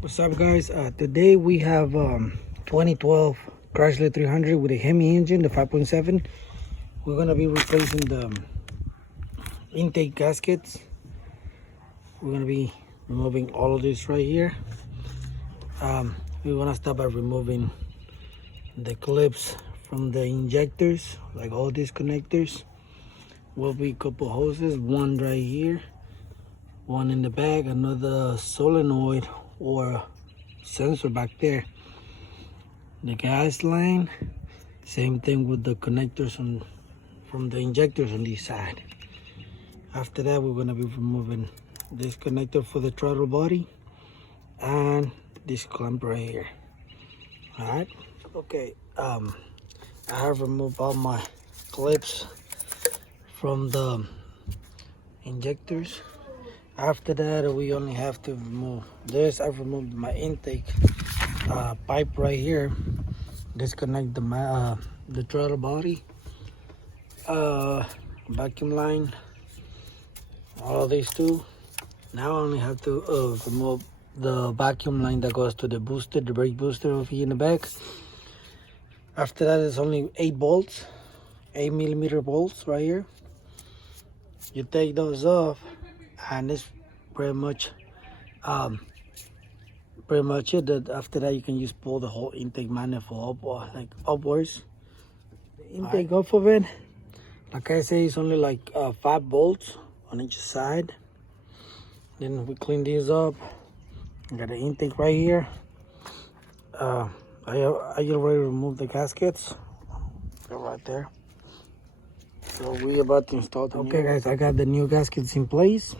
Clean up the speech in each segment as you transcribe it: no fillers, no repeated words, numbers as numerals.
What's up, guys? Today we have 2012 Chrysler 300 with a HEMI engine, the 5.7. We're gonna be replacing the intake gaskets. We're gonna be removing all of this right here. We wanna start by removing the clips from the injectors, like all these connectors. Will be a couple hoses, one right here, one in the back, another solenoid or sensor back there. The gas line, same thing with the connectors from the injectors on this side. After that, we're gonna be removing this connector for the throttle body and this clamp right here. All right, okay. I have removed all my clips from the injectors. After that, we only have to remove this. I've removed my intake pipe right here. Disconnect the throttle body, vacuum line, all of these two. Now I only have to remove the vacuum line that goes to the booster, the brake booster over here in the back. After that, it's only 8 bolts, 8mm bolts right here. You take those off, and it's pretty much it. That after that, you can just pull the whole intake manifold up, like upwards. The intake off of it, like I say, it's only like 5 bolts on each side. Then we clean these up. Got the intake right here. I already removed the gaskets. They're right there. So we about to install them. Okay, guys, I got the new gaskets in place.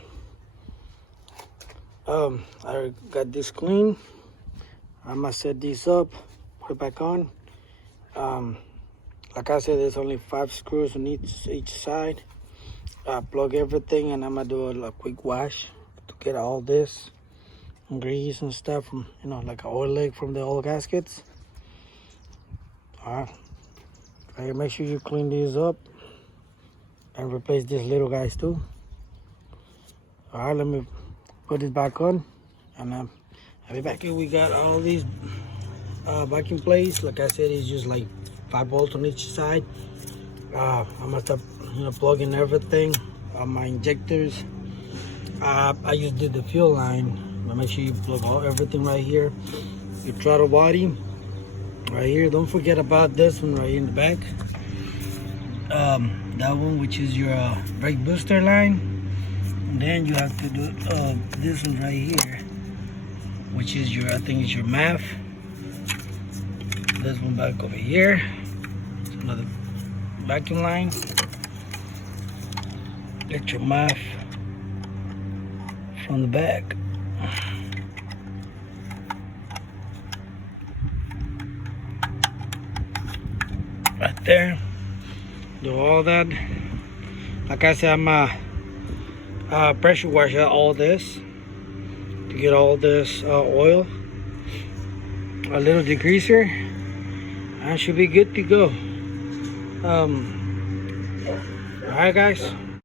I got this clean. I'm gonna set these up, put it back on. Like I said, there's only 5 screws on each side. Plug everything, and I'm gonna do a quick wash to get all this grease and stuff from, like an oil leak from the old gaskets. All right, make sure you clean these up and replace these little guys too. All right, let me put it back on, and I'll be back. Here we got all these back in place. Like I said, it's just like 5 bolts on each side. I'm gonna start plugging everything on my injectors. I just did the fuel line, but make sure you plug everything right here. Your throttle body right here. Don't forget about this one right here in the back. That one, which is your brake booster line. And then you have to do this one right here, which is your, I think it's your MAF. This one back over here. It's another vacuum line. Get your MAF from the back. Right there. Do all that. Like I said, I'm pressure wash out all this to get all this oil. A little degreaser, and should be good to go. All right, guys.